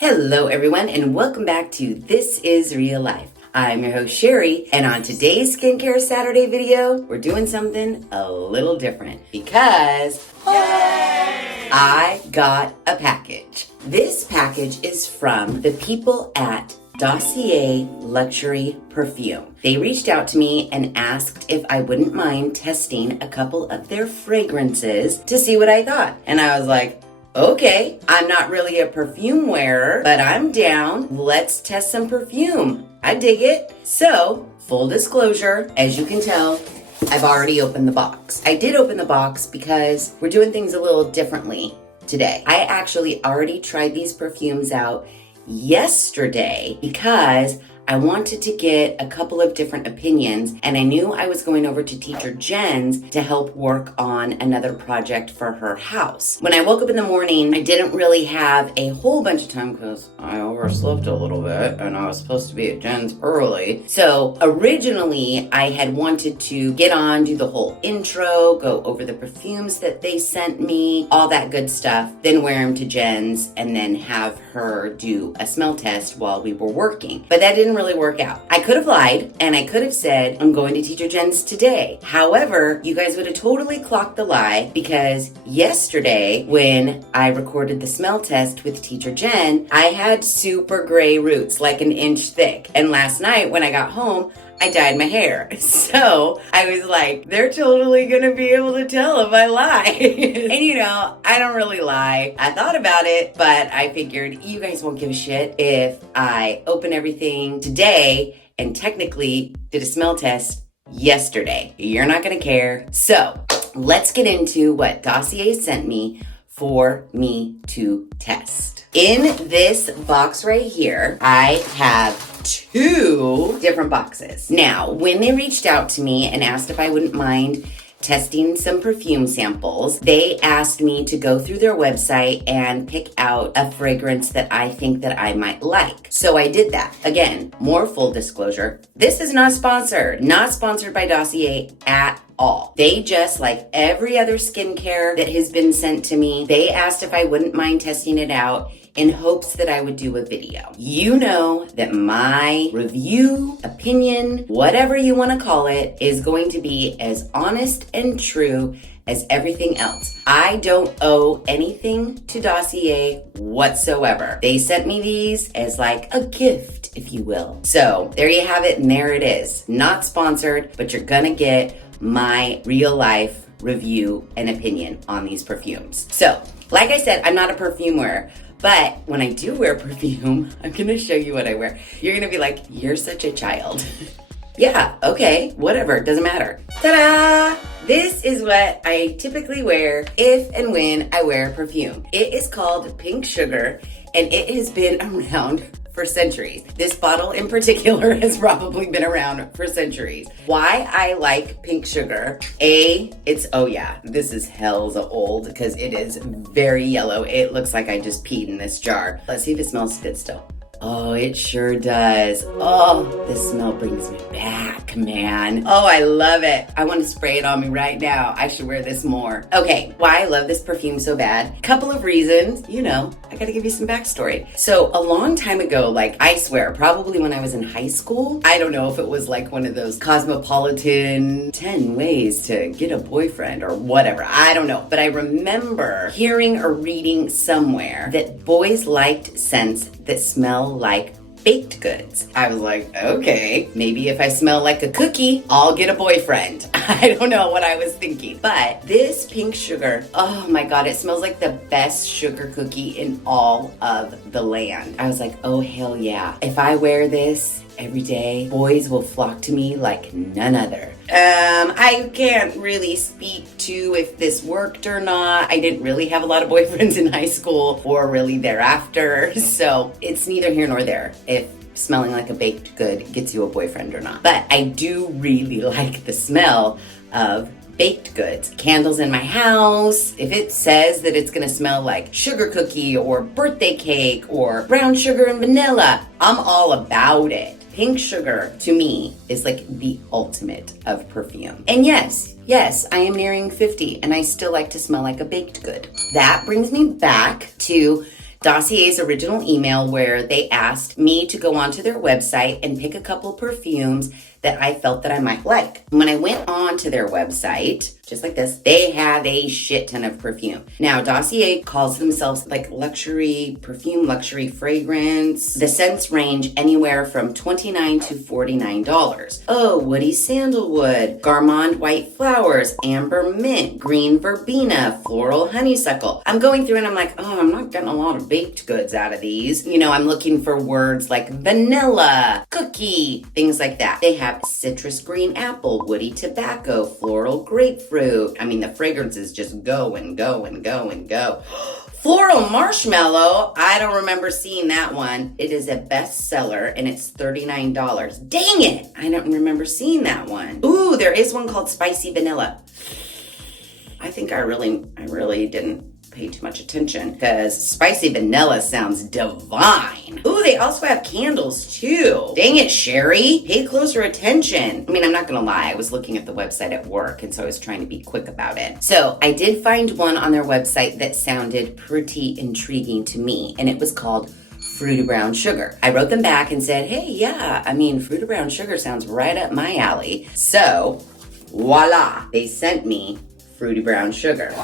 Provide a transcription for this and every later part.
Hello everyone and welcome back to This Is Real Life. I'm your host Sheri, and on today's Skincare Saturday video, we're doing something a little different because I got a package. This package is from the people at Dossier Luxury Perfume. They reached out to me and asked if I wouldn't mind testing a couple of their fragrances to see what I thought. And I was like, okay, I'm not really a perfume wearer, but I'm down. Let's test some perfume. I dig it. So, full disclosure, as you can tell, I've already opened the box. I did open the box because we're doing things a little differently today. I actually already tried these perfumes out yesterday because I wanted to get a couple of different opinions, and I knew I was going over to Teacher Jen's to help work on another project for her house. When I woke up in the morning, I didn't really have a whole bunch of time because I overslept a little bit and I was supposed to be at Jen's early. So originally I had wanted to get on, do the whole intro, go over the perfumes that they sent me, all that good stuff, then wear them to Jen's and then have her do a smell test while we were working. But that didn't really work out. I could have lied and I could have said, I'm going to Teacher Jen's today. However, you guys would have totally clocked the lie because yesterday when I recorded the smell test with Teacher Jen, I had super gray roots, like an inch thick. And last night when I got home, I dyed my hair. So I was like, they're totally gonna be able to tell if I lie. And you know, I don't really lie. I thought about it, but I figured you guys won't give a shit if I open everything today and technically did a smell test yesterday. You're not gonna care. So let's get into what Dossier sent me for me to test. In this box right here, I have 2 different boxes. Now, when they reached out to me and asked if I wouldn't mind testing some perfume samples, they asked me to go through their website and pick out a fragrance that I think that I might like. So I did that. Again, more full disclosure, this is not sponsored by Dossier at all. They just, like every other skincare that has been sent to me, they asked if I wouldn't mind testing it out in hopes that I would do a video. You know that my review, opinion, whatever you want to call it, is going to be as honest and true as everything else. I don't owe anything to Dossier whatsoever. They sent me these as like a gift, if you will. So there you have it, and there it is. Not sponsored, but you're gonna get my real life review and opinion on these perfumes. So, like I said, I'm not a perfume wearer, but when I do wear perfume, I'm gonna show you what I wear. You're gonna be like, you're such a child. Yeah, okay, whatever, doesn't matter. Ta-da! This is what I typically wear if and when I wear perfume. It is called Pink Sugar, and it has been around for centuries. This bottle in particular has probably been around for centuries. Why I like Pink Sugar, this is hell's old because it is very yellow. It looks like I just peed in this jar. Let's see if it smells good still. Oh, it sure does. Oh, this smell brings me back, man. Oh, I love it. I want to spray it on me right now. I should wear this more. Okay, why I love this perfume so bad? Couple of reasons. You know, I gotta give you some backstory. So a long time ago, like I swear, probably when I was in high school, I don't know if it was like one of those cosmopolitan 10 ways to get a boyfriend or whatever. I don't know. But I remember hearing or reading somewhere that boys liked scents that smell like baked goods. I was like, okay, maybe if I smell like a cookie, I'll get a boyfriend. I don't know what I was thinking. But this Pink Sugar, oh my God, it smells like the best sugar cookie in all of the land. I was like, oh hell yeah. If I wear this every day, boys will flock to me like none other. I can't really speak to if this worked or not. I didn't really have a lot of boyfriends in high school or really thereafter, so it's neither here nor there if smelling like a baked good gets you a boyfriend or not. But I do really like the smell of baked goods. Candles in my house, if it says that it's gonna smell like sugar cookie or birthday cake or brown sugar and vanilla, I'm all about it. Pink Sugar, to me, is like the ultimate of perfume. And yes, I am nearing 50 and I still like to smell like a baked good. That brings me back to Dossier's original email where they asked me to go onto their website and pick a couple perfumes that I felt that I might like. When I went onto their website, just like this, they have a shit ton of perfume. Now, Dossier calls themselves like luxury perfume, luxury fragrance. The scents range anywhere from $29 to $49. Oh, woody sandalwood, gourmand white flowers, amber mint, green verbena, floral honeysuckle. I'm going through and I'm like, oh, I'm not getting a lot of baked goods out of these. You know, I'm looking for words like vanilla, cookie, things like that. They have citrus green apple, woody tobacco, floral grapefruit. I mean, the fragrances just go and go and go and go. Floral marshmallow. I don't remember seeing that one. It is a bestseller and it's $39. Dang it. I don't remember seeing that one. Ooh, there is one called spicy vanilla. I think I really didn't pay too much attention because spicy vanilla sounds divine. Ooh, they also have candles too. Dang it, Sheri. Pay closer attention. I mean, I'm not gonna lie. I was looking at the website at work and so I was trying to be quick about it. So I did find one on their website that sounded pretty intriguing to me and it was called Fruity Brown Sugar. I wrote them back and said, hey, yeah, I mean, Fruity Brown Sugar sounds right up my alley. So voila, they sent me Fruity Brown Sugar.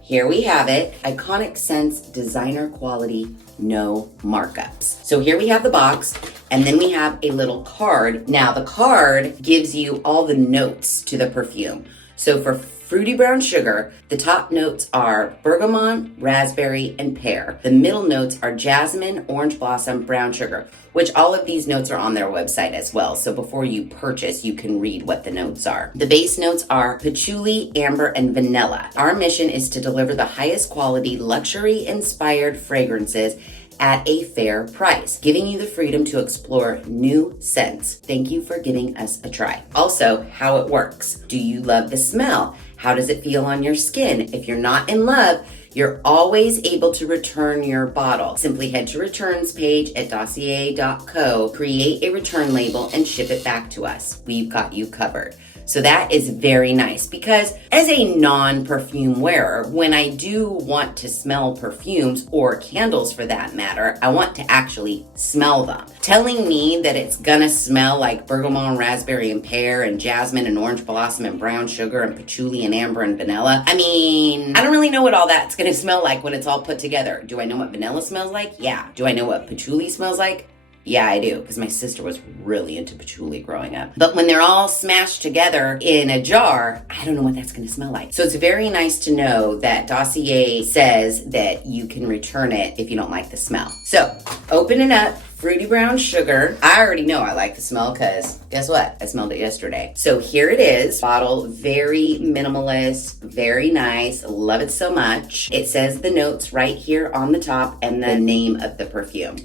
Here we have it. Iconic scents, designer quality, no markups. So here we have the box, and then we have a little card. Now the card gives you all the notes to the perfume. So for Fruity Brown Sugar, the top notes are bergamot, raspberry, and pear. The middle notes are jasmine, orange blossom, brown sugar, which all of these notes are on their website as well. So before you purchase, you can read what the notes are. The base notes are patchouli, amber, and vanilla. Our mission is to deliver the highest quality, luxury-inspired fragrances at a fair price, giving you the freedom to explore new scents. Thank you for giving us a try. Also, how it works. Do you love the smell? How does it feel on your skin? If you're not in love, you're always able to return your bottle. Simply head to returns page at dossier.co, create a return label, and ship it back to us. We've got you covered. So that is very nice because as a non-perfume wearer, when I do want to smell perfumes or candles for that matter, I want to actually smell them. Telling me that it's gonna smell like bergamot, raspberry, and pear, and jasmine, and orange blossom, and brown sugar, and patchouli, and amber, and vanilla. I mean, I don't really know what all that's gonna smell like when it's all put together. Do I know what vanilla smells like? Yeah. Do I know what patchouli smells like? Yeah, I do, because my sister was really into patchouli growing up. But when they're all smashed together in a jar, I don't know what that's going to smell like. So it's very nice to know that Dossier says that you can return it if you don't like the smell. So open it up. Fruity Brown Sugar. I already know I like the smell because guess what? I smelled it yesterday. So here it is. Bottle, very minimalist, very nice. Love it so much. It says the notes right here on the top and the name of the perfume.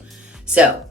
So,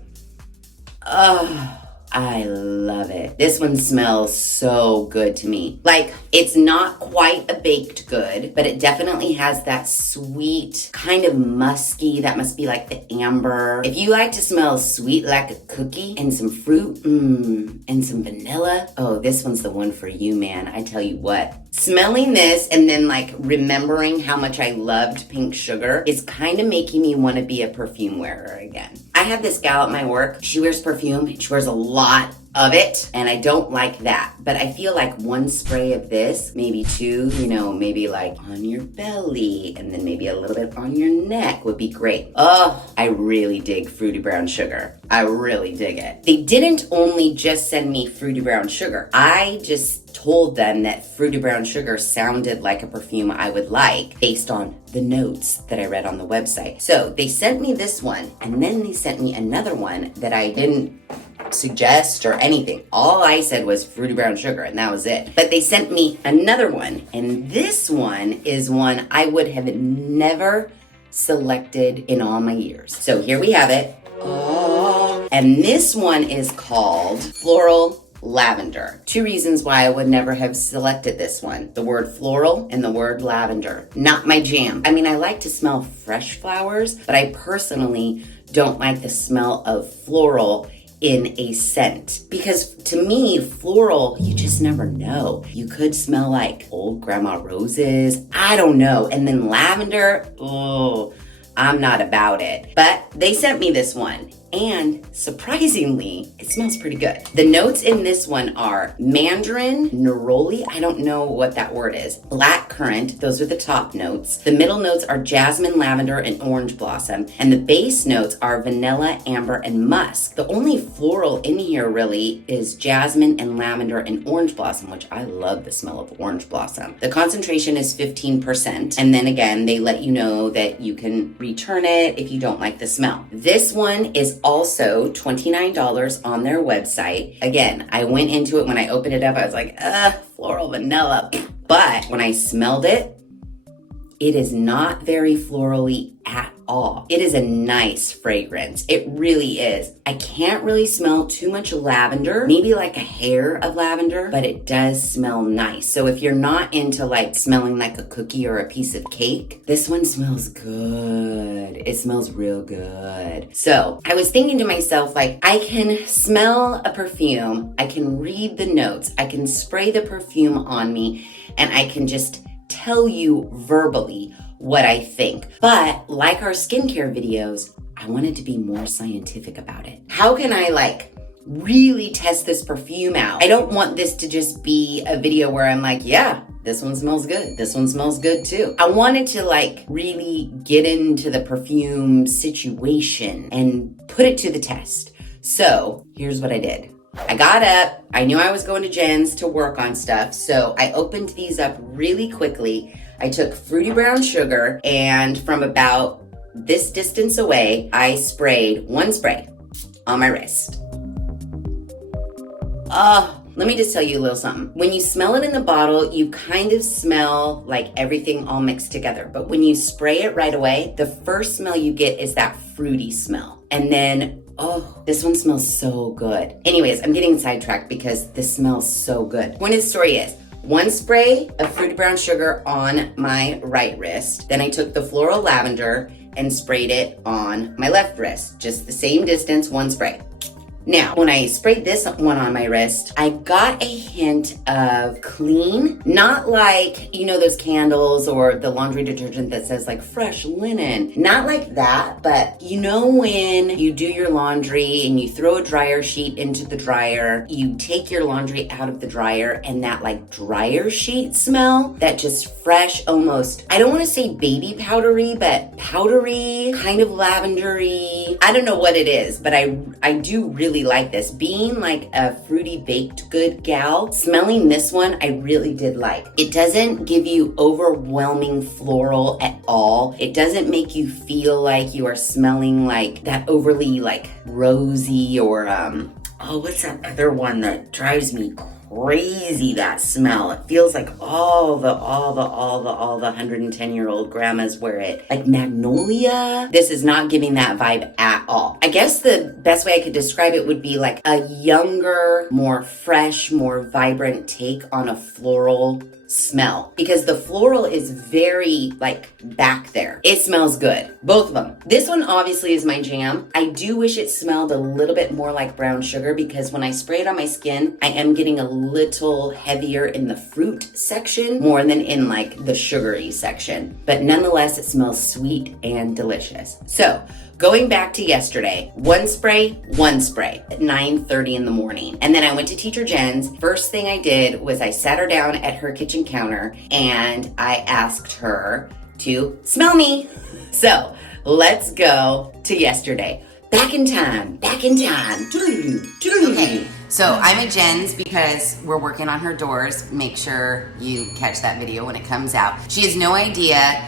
oh, I love it. This one smells so good to me. Like, it's not quite a baked good, but it definitely has that sweet, kind of musky, that must be like the amber. If you like to smell sweet like a cookie and some fruit, and some vanilla, oh, this one's the one for you, man. I tell you what. Smelling this and then like remembering how much I loved pink sugar is kind of making me want to be a perfume wearer again. I have this gal at my work. She wears perfume. She wears a lot of it, and I don't like that. But I feel like one spray of this, maybe two, maybe like on your belly, and then maybe a little bit on your neck would be great. Oh, I really dig Fruity Brown Sugar. I really dig it. They didn't only just send me Fruity Brown Sugar. I just told them that Fruity Brown Sugar sounded like a perfume I would like based on the notes that I read on the website. So they sent me this one, and then they sent me another one that I didn't suggest or anything. All I said was Fruity Brown Sugar, and that was it. But they sent me another one, and this one is one I would have never selected in all my years. So here we have it. Oh. And this one is called Floral Lavender. Two reasons why I would never have selected this one. The word floral and the word lavender. Not my jam. I mean, I like to smell fresh flowers, but I personally don't like the smell of floral in a scent. Because to me, floral, you just never know. You could smell like old grandma roses. I don't know. And then lavender, oh, I'm not about it. But they sent me this one. And surprisingly, it smells pretty good. The notes in this one are mandarin, neroli, I don't know what that word is, black currant, those are the top notes. The middle notes are jasmine, lavender, and orange blossom. And the base notes are vanilla, amber, and musk. The only floral in here really is jasmine and lavender and orange blossom, which I love the smell of orange blossom. The concentration is 15%. And then again, they let you know that you can return it if you don't like the smell. This one is also $29 on their website. Again, I went into it when I opened it up, I was like, floral vanilla. But when I smelled it, it is not very florally at all. It is a nice fragrance. It really is. I can't really smell too much lavender, maybe like a hair of lavender, but it does smell nice. So if you're not into like smelling like a cookie or a piece of cake, this one smells good. It smells real good. So I was thinking to myself, like, I can smell a perfume, I can read the notes, I can spray the perfume on me, and I can just tell you verbally what I think. But like our skincare videos, I wanted to be more scientific about it. How can I like really test this perfume out? I don't want this to just be a video where I'm like, yeah, this one smells good. This one smells good too. I wanted to like really get into the perfume situation and put it to the test. So here's what I did. I got up, I knew I was going to Jen's to work on stuff, so I opened these up really quickly. I took fruity brown sugar, and from about this distance away, I sprayed one spray on my wrist. Let me just tell you a little something. When you smell it in the bottle, you kind of smell like everything all mixed together. But when you spray it right away, the first smell you get is that fruity smell. And then, oh, this one smells so good. Anyways, I'm getting sidetracked because this smells so good. Point of the story is, one spray of fruity brown sugar on my right wrist. Then I took the floral lavender and sprayed it on my left wrist. Just the same distance, one spray. Now, when I sprayed this one on my wrist, I got a hint of clean, not like, you know, those candles or the laundry detergent that says like fresh linen. Not like that, but you know when you do your laundry and you throw a dryer sheet into the dryer, you take your laundry out of the dryer and that like dryer sheet smell, that just fresh, almost, I don't want to say baby powdery, but powdery, kind of lavendery. I don't know what it is, but I do really like this. Being like a fruity baked good gal, smelling this one I really did like. It doesn't give you overwhelming floral at all. It doesn't make you feel like you are smelling like that overly like rosy or what's that other one that drives me crazy, that smell. It feels like all the 110-year-old grandmas wear it. Like magnolia. This is not giving that vibe at all. I guess the best way I could describe it would be like a younger, more fresh, more vibrant take on a floral smell, because the floral is very like back there. It smells good, both of them. This one obviously is my jam. I do wish it smelled a little bit more like brown sugar, because when I spray it on my skin, I am getting a little heavier in the fruit section more than in like the sugary section, but nonetheless it smells sweet and delicious. So going back to yesterday, one spray at 9:30 in the morning. And then I went to Teacher Jen's. First thing I did was I sat her down at her kitchen counter and I asked her to smell me. So let's go to yesterday. Back in time. Okay, so I'm at Jen's because we're working on her doors. Make sure you catch that video when it comes out. She has no idea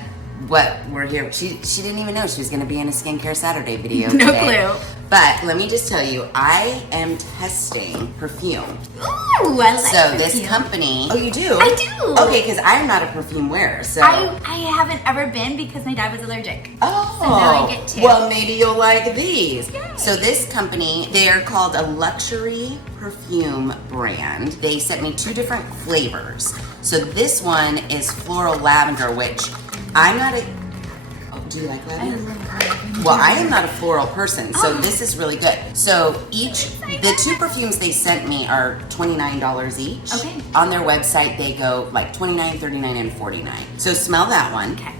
what we're here. She didn't even know she was going to be in a Skincare Saturday video today. No clue. But let me just tell you, I am testing perfume. Ooh, I like So perfume. this company. Oh, you do? I do. Okay, because I'm not a perfume wearer, so. I haven't ever been because my dad was allergic. Oh, so now I get to. Well, maybe you'll like these. Yay. So this company, they are called a luxury perfume brand. They sent me 2 different flavors. So this one is floral lavender, which I'm not a. Oh, do you like lavender? I love lavender. Well, I am not a floral person, so this is really good. So the 2 perfumes they sent me are $29 each. Okay. On their website, they go like $29, $39, and $49. So smell that one. Okay.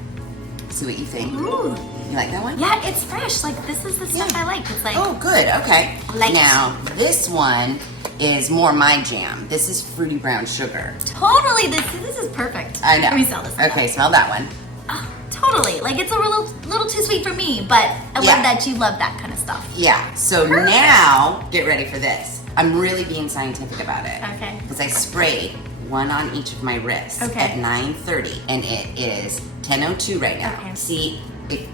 See what you think. Ooh. You like that one? Yeah, it's fresh. Like, this is the stuff I like. It's like, Oh, good. Okay. Like- Now, this one is more my jam. This is Fruity Brown Sugar. totally, this is perfect. I know. Let me smell this. Okay, smell that one. Oh, totally. Like, it's a little too sweet for me, but I love that you love that kind of stuff. Yeah. So now, get ready for this. I'm really being scientific about it. Okay. Because I sprayed one on each of my wrists at 9:30, and it is 10:02 right now. Okay. See,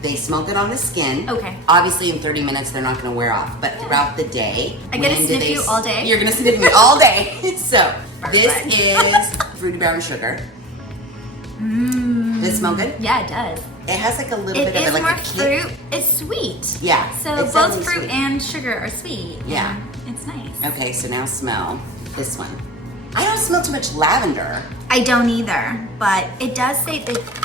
they smell good on the skin. Okay. Obviously, in 30 minutes, they're not going to wear off. But throughout the day, I get to when do sniff you all day? You're going to sniff me all day. So this Perfect. is Fruity Brown Sugar. Does it smell good? Yeah, it does. It has like a little It bit is of like more a kick. fruit. It's sweet. Yeah, So it's both definitely fruit sweet. and sugar are sweet. Yeah. And it's nice. Okay, so now smell this one. I don't smell too much lavender. I don't either, but it does say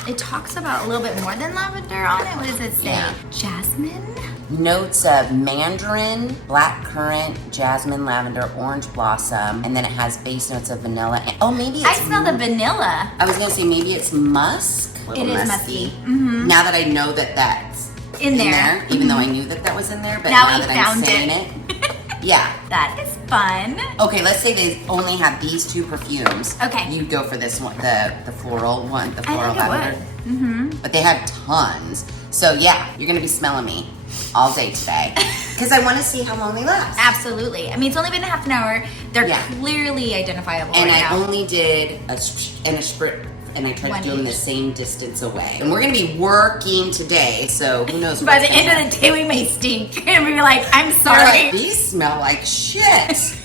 it talks about a little bit more than lavender on it. What does it say? Yeah. Jasmine? Notes of mandarin, black currant, jasmine, lavender, orange blossom, and then it has base notes of vanilla. And, oh, maybe it's. I smell the vanilla. I was gonna say maybe it's musk. A little It is musky. Mm-hmm. Now that I know that that's In there. even though I knew that that was in there, but Now now we that I'm found saying it. yeah. That is fun. Okay, let's say they only have these two perfumes. Okay. You go for this one, the floral one, the floral I think lavender. it would. Mm-hmm. But they have tons. So yeah, you're gonna be smelling me all day today. Because I wanna see how long they last. Absolutely. I mean, it's only been a half an hour. They're Yeah. clearly identifiable And right I now. only did a spritz, and I tried One to do them the each. same distance away. And we're gonna be working today, so who knows By what's the end gonna of the day, we may stink. And we be like, I'm You're sorry. like, these smell like shit.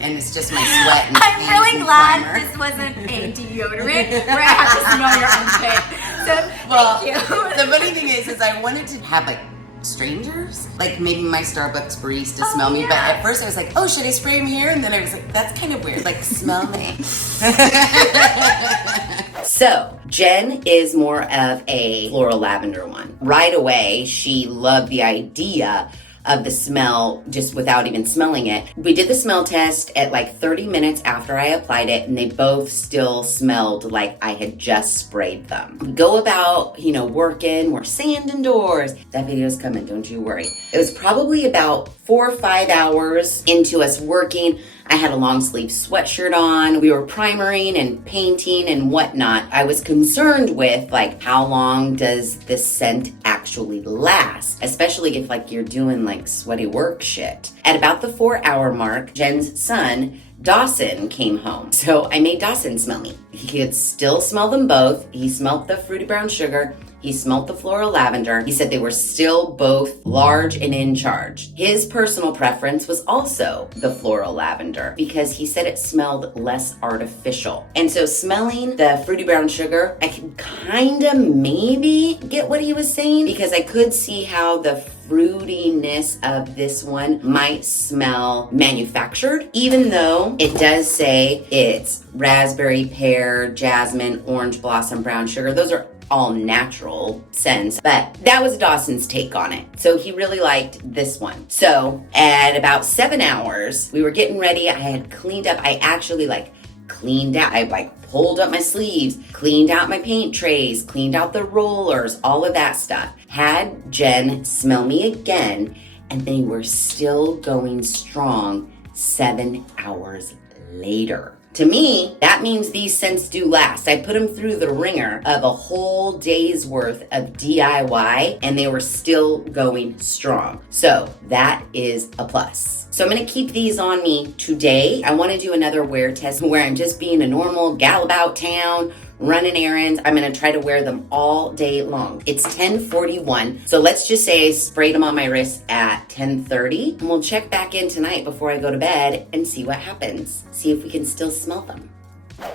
And it's just my sweat and I'm paint really and glad primer. this wasn't a deodorant where I have to smell your armpit. So Well, thank you. the funny thing is I wanted to have like strangers, like maybe my Starbucks barista smell me. But yeah. at first I was like, oh, should I spray him here? And then I was like, that's kind of weird. Like, smell me. So, Jen is more of a floral lavender one. Right away, she loved the idea of the smell just without even smelling it. We did the smell test at like 30 minutes after I applied it, and they both still smelled like I had just sprayed them. We go about, working, we're sanding doors. That video's coming, don't you worry. It was probably about 4 or 5 hours into us working. I had a long sleeve sweatshirt on. We were primering and painting and whatnot. I was concerned with like, how long does this scent actually last? Especially if like you're doing like sweaty work shit. At about the 4-hour mark, Jen's son, Dawson, came home. So I made Dawson smell me. He could still smell them both. He smelled the fruity brown sugar. He smelled the floral lavender. He said they were still both large and in charge. His personal preference was also the floral lavender because he said it smelled less artificial. And so smelling the fruity brown sugar, I could kind of maybe get what he was saying because I could see how the fruitiness of this one might smell manufactured, even though it does say it's raspberry, pear, jasmine, orange blossom, brown sugar. Those are all natural scents, but that was Dawson's take on it. So he really liked this one. So at about 7 hours, we were getting ready. I had cleaned up. I actually cleaned out. I pulled up my sleeves, cleaned out my paint trays, cleaned out the rollers, all of that stuff. Had Jen smell me again, and they were still going strong 7 hours later. To me, that means these scents do last. I put them through the ringer of a whole day's worth of DIY, and they were still going strong. So that is a plus. So I'm gonna keep these on me today. I wanna do another wear test where I'm just being a normal gal about town, running errands. I'm gonna try to wear them all day long. It's 10:41, so let's just say I sprayed them on my wrist at 10:30, and we'll check back in tonight before I go to bed and see what happens. See if we can still smell them.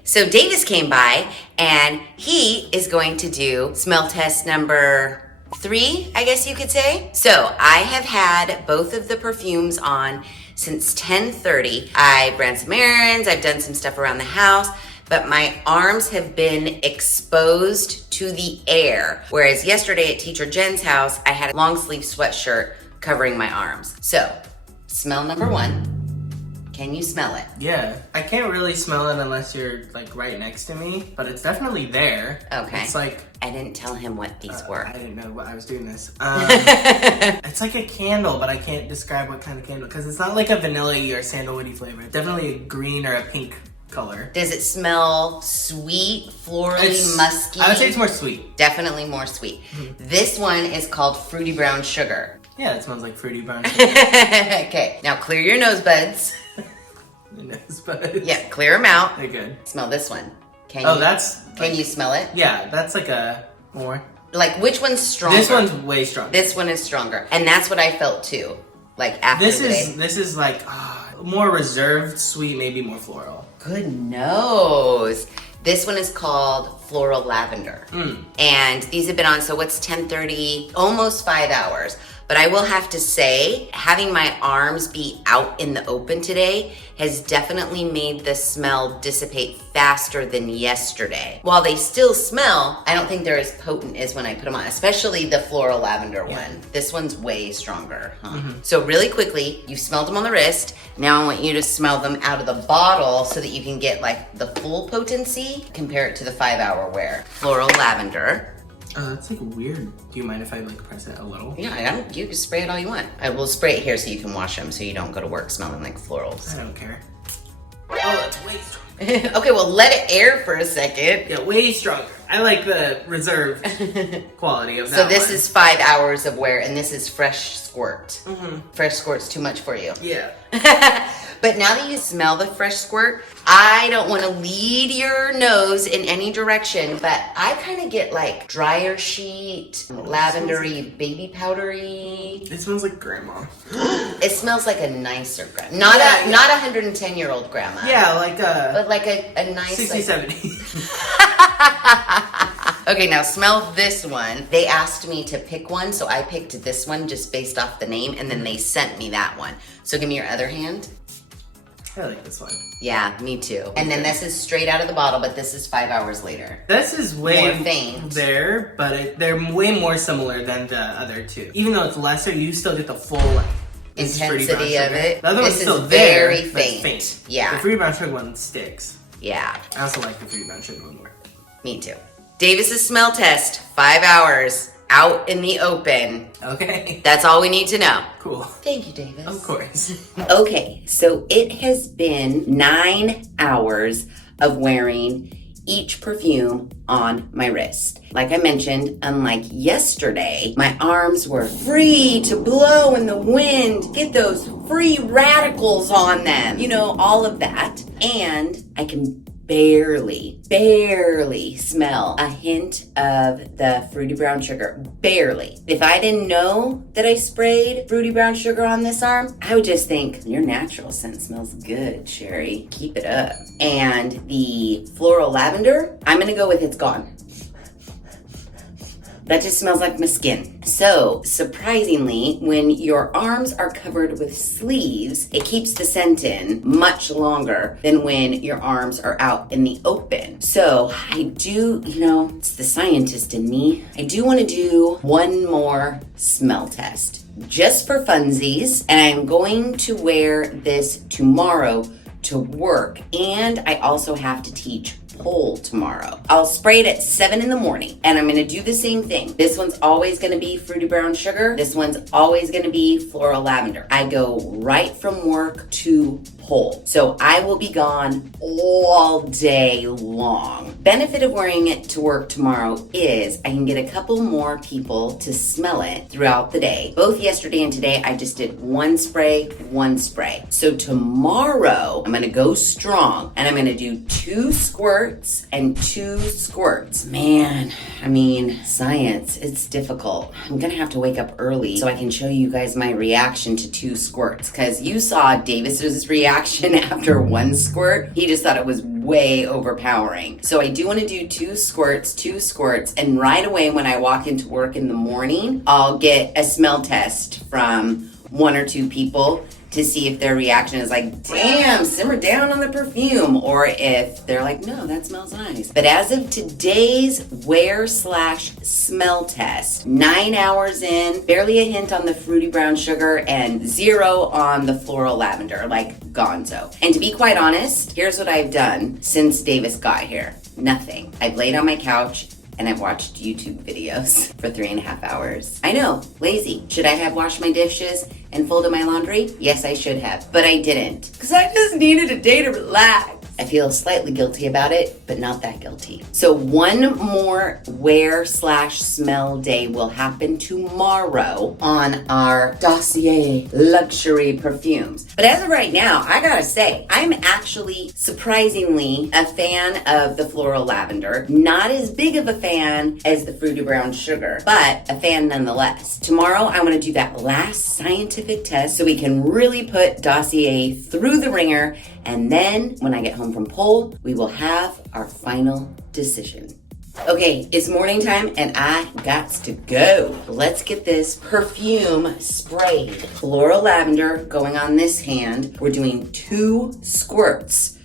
So Davis came by, and he is going to do smell test number 3, I guess you could say. So I have had both of the perfumes on since 10:30. I ran some errands, I've done some stuff around the house, but my arms have been exposed to the air. Whereas yesterday at Teacher Jen's house, I had a long sleeve sweatshirt covering my arms. So, smell number 1. Can you smell it? Yeah. I can't really smell it unless you're like right next to me, but it's definitely there. Okay. It's like... I didn't tell him what these were. I didn't know what I was doing this. It's like a candle, but I can't describe what kind of candle, because it's not like a vanilla-y or sandalwoody flavor. It's definitely a green or a pink color. Does it smell sweet, florally, musky? I would say it's more sweet. Definitely more sweet. This one is called Fruity Brown Sugar. Yeah, it smells like fruity brown sugar. Okay, now clear your nose buds. The nose buds. Yeah, clear them out. They're good. Smell this one. Can you smell it? Yeah, that's like a more... Like, which one's stronger? This one's way stronger. This one is stronger. And that's what I felt too. Like, after This is like more reserved, sweet, maybe more floral. Good nose. This one is called Floral Lavender. And these have been on, so what's 10:30? Almost 5 hours. But I will have to say, having my arms be out in the open today has definitely made the smell dissipate faster than yesterday. While they still smell, I don't think they're as potent as when I put them on, especially the Floral Lavender one. This one's way stronger. So really quickly, you smelled them on the wrist. Now I want you to smell them out of the bottle so that you can get like the full potency. Compare it to the 5 hour wear. Floral Lavender. Oh, that's like weird. Do you mind if I like press it a little? Yeah, I don't. You can spray it all you want. I will spray it here so you can wash them, so you don't go to work smelling like florals. I don't care. Oh, that's way stronger. Okay, well, let it air for a second. Yeah, way stronger. I like the reserved quality of that. So this is 5 hours of wear, and this is fresh squirt. Fresh squirt's too much for you. Yeah. But now that you smell the fresh squirt, I don't want to lead your nose in any direction, but I kind of get like dryer sheet, lavendery, baby powdery. It smells like grandma. It smells like a nicer grandma. Not a 110-year-old grandma. Yeah, like but like a nice 60, like, 70. Okay, now smell this one. They asked me to pick one, so I picked this one just based off the name, and then they sent me that one. So give me your other hand. I like this one. Yeah, me too. And then this is straight out of the bottle, but this is 5 hours later. This is way more faint there, but they're way more similar than the other two. Even though it's lesser, you still get the full intensity of it. The other one's This still is there, very but it's faint. Yeah. The fruity brown sugar one sticks. Yeah. I also like the fruity brown sugar one more. Me too. Davis's smell test, 5 hours. Out in the open. Okay. That's all we need to know. Cool. Thank you, Davis. Of course. Okay, so it has been 9 hours of wearing each perfume on my wrist. Like I mentioned, unlike yesterday, my arms were free to blow in the wind, get those free radicals on them, you know, all of that. And I can barely smell a hint of the fruity brown sugar. Barely. If I didn't know that I sprayed fruity brown sugar on this arm, I would just think, your natural scent smells good, Sheri. Keep it up. And the floral lavender, I'm gonna go with it's gone. That just smells like my skin. So, surprisingly, when your arms are covered with sleeves, it keeps the scent in much longer than when your arms are out in the open. So, I do, you know, it's the scientist in me. I do want to do one more smell test, just for funsies, and I'm going to wear this tomorrow to work, and I also have to teach pole tomorrow. I'll spray it at 7 in the morning, and I'm gonna do the same thing. This one's always gonna be fruity brown sugar. This one's always gonna be floral lavender. I go right from work to pole. So I will be gone all day long. Benefit of wearing it to work tomorrow is I can get a couple more people to smell it throughout the day. Both yesterday and today, I just did one spray. So tomorrow, I'm gonna go strong, and I'm gonna do 2 squirts and 2 squirts. Man, I mean, science, it's difficult. I'm gonna have to wake up early so I can show you guys my reaction to 2 squirts, because you saw Davis's reaction after 1 squirt. He just thought it was way overpowering. So I do want to do 2 squirts, and right away when I walk into work in the morning, I'll get a smell test from 1 or 2 people to to see if their reaction is like, damn, simmer down on the perfume, or if they're like, no, that smells nice. But as of today's wear/smell test, 9 hours in, barely a hint on the fruity brown sugar and 0 on the floral lavender, like gonzo. And to be quite honest, here's what I've done since Davis got here. Nothing. I've laid on my couch and I've watched YouTube videos for 3.5 hours. I know, lazy. Should I have washed my dishes and folded my laundry? Yes, I should have, but I didn't. Because I just needed a day to relax. I feel slightly guilty about it, but not that guilty. So one more wear/smell day will happen tomorrow on our Dossier Luxury Perfumes. But as of right now, I gotta say, I'm actually surprisingly a fan of the Floral Lavender. Not as big of a fan as the Fruity Brown Sugar, but a fan nonetheless. Tomorrow, I wanna do that last scientific test so we can really put Dossier through the ringer, and then when I get home from Pole, we will have our final decision. Okay, it's morning time and I got to go. Let's get this perfume sprayed. Floral lavender going on this hand. We're doing 2 squirts.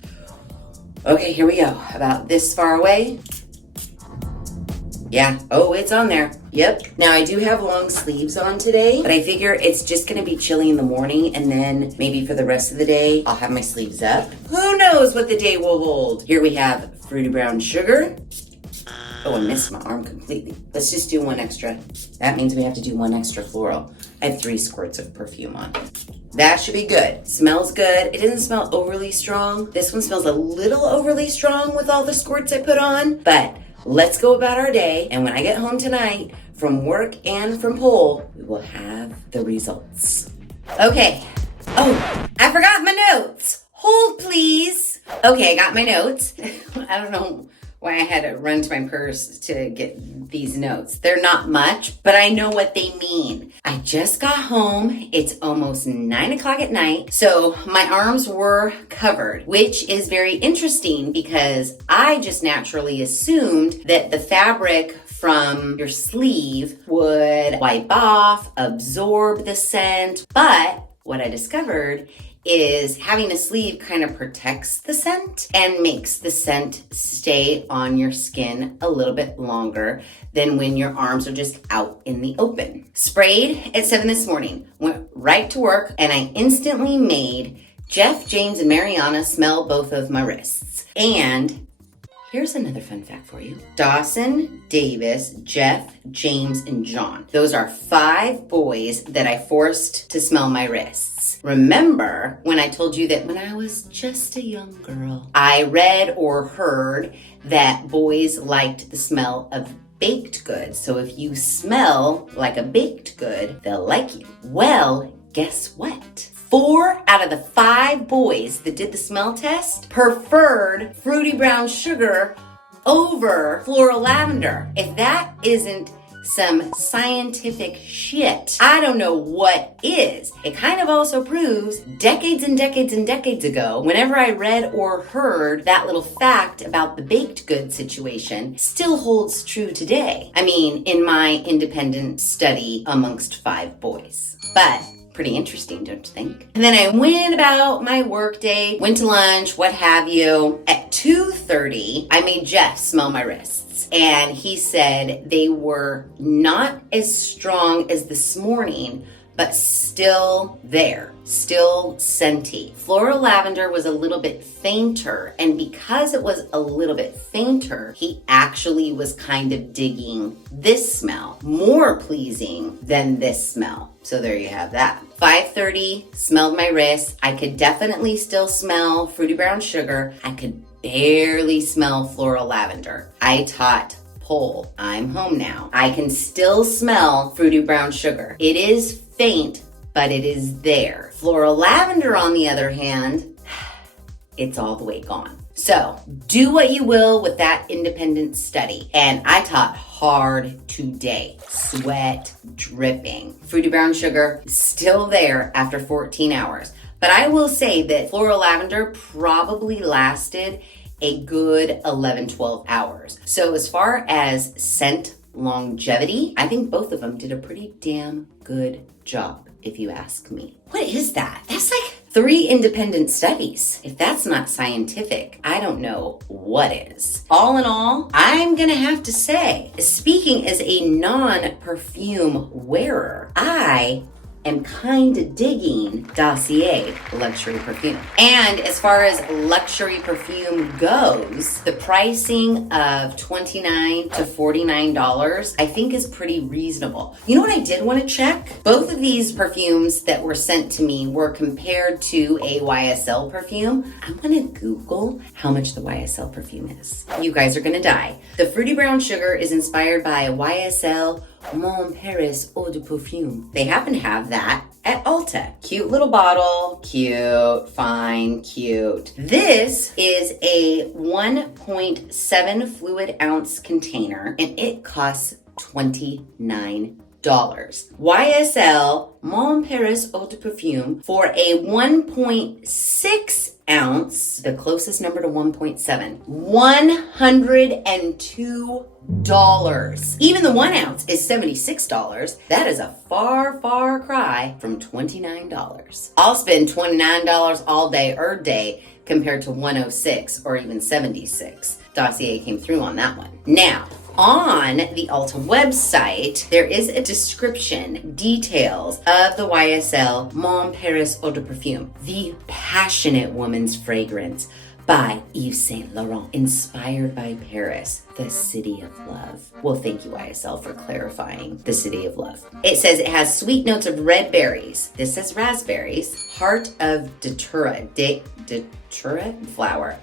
Okay, here we go. About this far away. Yeah, oh, it's on there. Yep. Now I do have long sleeves on today, but I figure it's just gonna be chilly in the morning, and then maybe for the rest of the day, I'll have my sleeves up. Who knows what the day will hold? Here we have fruity brown sugar. Oh, I missed my arm completely. Let's just do 1 extra. That means we have to do 1 extra floral. I have 3 squirts of perfume on. That should be good. Smells good. It doesn't smell overly strong. This one smells a little overly strong with all the squirts I put on, but let's go about our day, and when I get home tonight from work and from Pole, we will have the results. Okay. Oh, I forgot my notes. Hold, please. Okay, I got my notes. I don't know why I had to run to my purse to get these notes. They're not much, but I know what they mean. I just got home. It's almost 9 o'clock at night, so my arms were covered, which is very interesting because I just naturally assumed that the fabric from your sleeve would wipe off, absorb the scent, but what I discovered is having a sleeve kind of protects the scent and makes the scent stay on your skin a little bit longer than when your arms are just out in the open. Sprayed at 7 this morning, went right to work, and I instantly made Jeff, James, and Mariana smell both of my wrists. And here's another fun fact for you. Dawson, Davis, Jeff, James, and John. Those are 5 boys that I forced to smell my wrists. Remember when I told you that when I was just a young girl, I read or heard that boys liked the smell of baked goods. So if you smell like a baked good, they'll like you. Well, guess what? 4 out of the 5 boys that did the smell test preferred fruity brown sugar over floral lavender. If that isn't some scientific shit, I don't know what is. It kind of also proves decades and decades and decades ago, whenever I read or heard that little fact about the baked good situation, still holds true today. I mean, in my independent study amongst 5 boys. But pretty interesting, don't you think? And then I went about my work day, went to lunch, what have you. At 2:30, I made Jeff smell my wrists. And he said they were not as strong as this morning, but still there, still scenty. Floral lavender was a little bit fainter, and because it was a little bit fainter, he actually was kind of digging this smell, more pleasing than this smell. So there you have that. 5:30, smelled my wrist. I could definitely still smell fruity brown sugar. I could barely smell floral lavender. I taught Pole. I'm home now. I can still smell fruity brown sugar. It is faint, but it is there. Floral lavender, on the other hand, it's all the way gone. So do what you will with that independent study. And I taught hard today. Sweat dripping. Fruity brown sugar still there after 14 hours. But I will say that floral lavender probably lasted a good 11, 12 hours. So as far as scent longevity, I think both of them did a pretty damn good job. if you ask me. What is that? That's like 3 independent studies. If that's not scientific, I don't know what is. All in all, I'm gonna have to say, speaking as a non-perfume wearer, I am kind of digging Dossier Luxury Perfume. And as far as luxury perfume goes, the pricing of $29 to $49 I think is pretty reasonable. You know what I did want to check? Both of these perfumes that were sent to me were compared to a YSL perfume. I'm gonna Google how much the YSL perfume is. You guys are gonna die. The Fruity Brown Sugar is inspired by a YSL Mon Paris Eau de Perfume. They happen to have that at Ulta. Cute little bottle, cute, fine, cute. This is a 1.7 fluid ounce container and it costs $29. YSL Mon Paris Eau de Perfume for a 1.6 ounce, the closest number to 1.7, $102. Even the 1 ounce is $76. That is a far, far cry from $29. I'll spend $29 all day or day compared to $106 or even $76. Dossier came through on that one. Now, on the Ulta website, there is a description, details of the YSL Mon Paris Eau de Perfume, the passionate woman's fragrance by Yves Saint Laurent, inspired by Paris, the city of love. Well, thank you, YSL, for clarifying the city of love. It says it has sweet notes of red berries. This says raspberries. Heart of datura flower,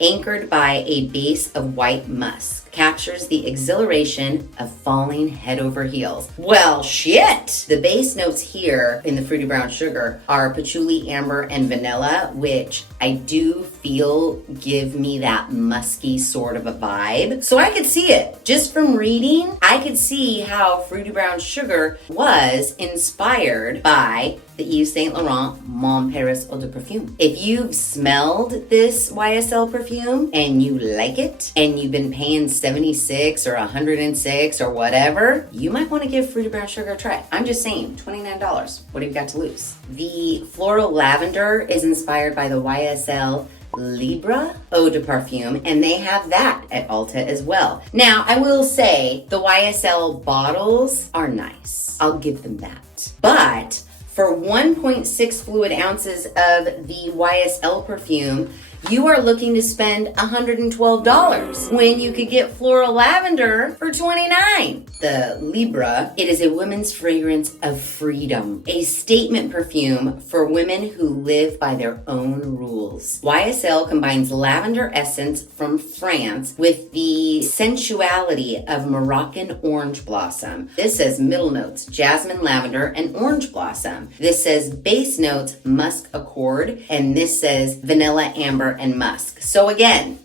anchored by a base of white musk. Captures the exhilaration of falling head over heels. Well, shit! The base notes here in the Fruity Brown Sugar are patchouli, amber, and vanilla, which I do feel give me that musky sort of a vibe. So I could see it. Just from reading, I could see how Fruity Brown Sugar was inspired by the Yves Saint Laurent Mon Paris Eau de Perfume. If you've smelled this YSL perfume and you like it, and you've been paying $76 or $106 or whatever, you might want to give Fruity Brown Sugar a try. I'm just saying, $29. What have you got to lose? The Floral Lavender is inspired by the YSL Libra Eau de Perfume, and they have that at Ulta as well. Now, I will say the YSL bottles are nice. I'll give them that. But for 1.6 fluid ounces of the YSL perfume, you are looking to spend $112 when you could get Floral Lavender for $29. The Libra, it is a women's fragrance of freedom, a statement perfume for women who live by their own rules. YSL combines lavender essence from France with the sensuality of Moroccan orange blossom. This says middle notes, jasmine, lavender, and orange blossom. This says base notes, musk accord, and this says vanilla, amber, and musk. So again,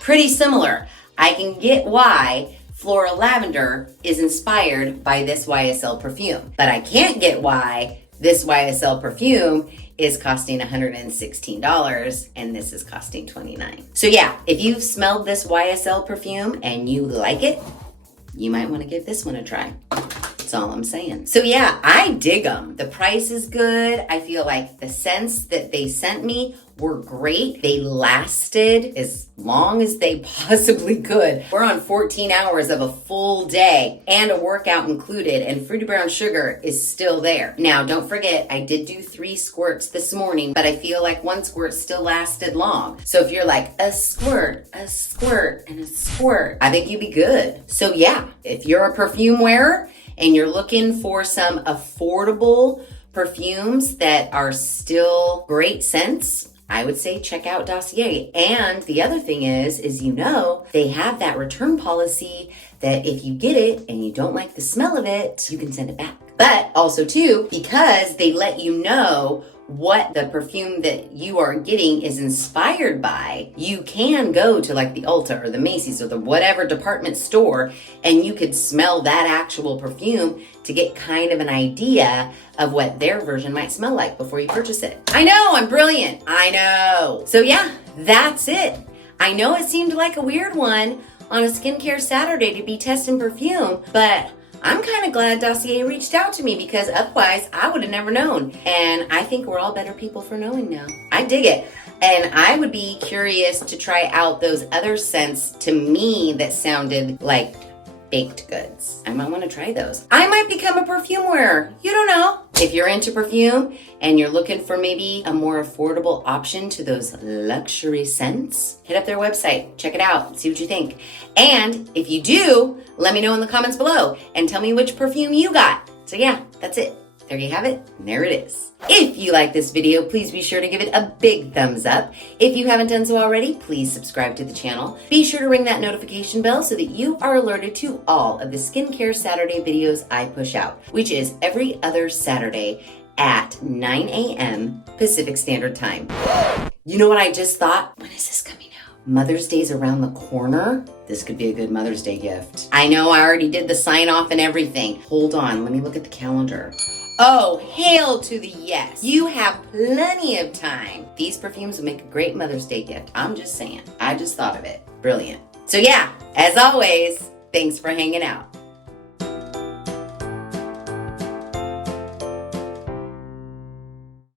pretty similar. I can get why Floral Lavender is inspired by this YSL perfume, but I can't get why this YSL perfume is costing $116 and this is costing $29. So yeah, if you've smelled this YSL perfume and you like it, you might want to give this one a try. That's all I'm saying. So yeah, I dig them. The price is good. I feel like the scents that they sent me were great. They lasted as long as they possibly could. We're on 14 hours of a full day and a workout included, and Fruity Brown Sugar is still there. Now, don't forget, I did do 3 squirts this morning, but I feel like 1 squirt still lasted long. So if you're like a squirt, and a squirt, I think you'd be good. So yeah, if you're a perfume wearer and you're looking for some affordable perfumes that are still great scents, I would say check out Dossier. And the other thing is they have that return policy that if you get it and you don't like the smell of it, you can send it back. But also too, because they let you know what the perfume that you are getting is inspired by, you can go to like the Ulta or the Macy's or the whatever department store and you could smell that actual perfume to get kind of an idea of what their version might smell like before you purchase it. I know, I'm brilliant. I know. So yeah, that's it. I know it seemed like a weird one on a Skincare Saturday to be testing perfume, but I'm kind of glad Dossier reached out to me because otherwise I would have never known. And I think we're all better people for knowing now. I dig it. And I would be curious to try out those other scents to me that sounded like baked goods. I might want to try those. I might become a perfume wearer. You don't know. If you're into perfume and you're looking for maybe a more affordable option to those luxury scents, hit up their website, check it out, see what you think. And if you do, let me know in the comments below and tell me which perfume you got. So yeah, that's it. There you have it. And there it is. If you like this video, please be sure to give it a big thumbs up. If you haven't done so already, please subscribe to the channel. Be sure to ring that notification bell so that you are alerted to all of the Skincare Saturday videos I push out, which is every other Saturday at 9 a.m. Pacific Standard Time. You know what I just thought? When is this coming out? Mother's Day's around the corner. This could be a good Mother's Day gift. I know I already did the sign off and everything. Hold on, let me look at the calendar. Oh, hail to the yes. You have plenty of time. These perfumes will make a great Mother's Day gift. I'm just saying. I just thought of it. Brilliant. So yeah, as always, thanks for hanging out.